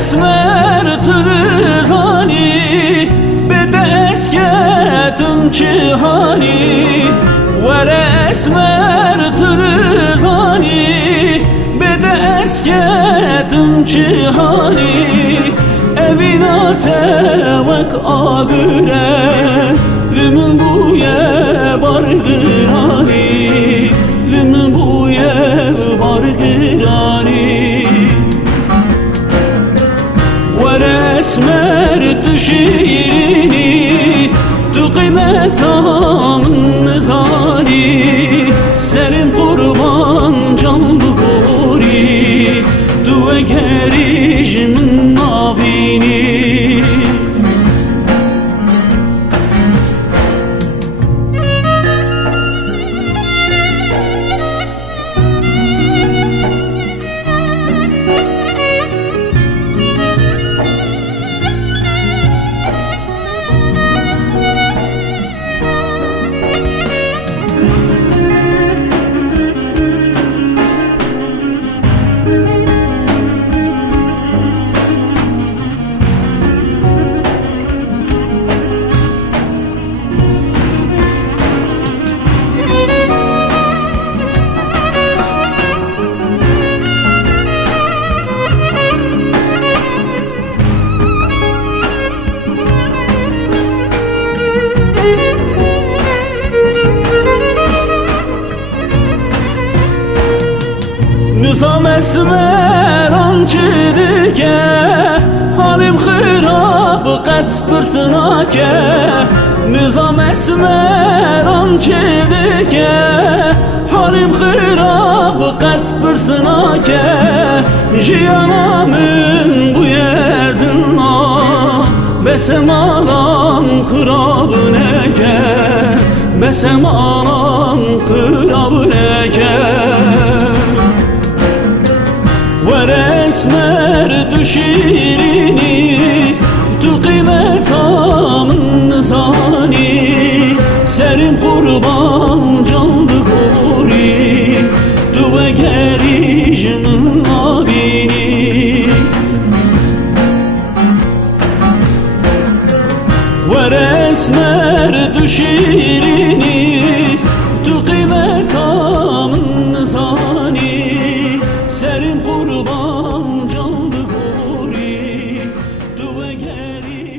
اسمر تلزانی بده اسکتم چهانی ور اسمر تلزانی بده اسکتم چهانی evina tevek ağıre lümün buye bargırani lümün buye bargırani ورسمر تشيريني تقيمت نزاني سرم قربان جان بقوري تو اگریج من نابيني Nizam esmer ançidike halim xirab qat pırsinake Nizam esmer ançidike halim xirab qat pırsinake Jiyanamın bu yezinna besem alam xirab neke Besem alam xirab neke ورسمر تشيريني تقيمت من نزاني سرم قربان جان بقوري تو اگریج من نابيني ورسمر تشيريني تقيمت من نزاني سرم قربان جان بگوری تو اگری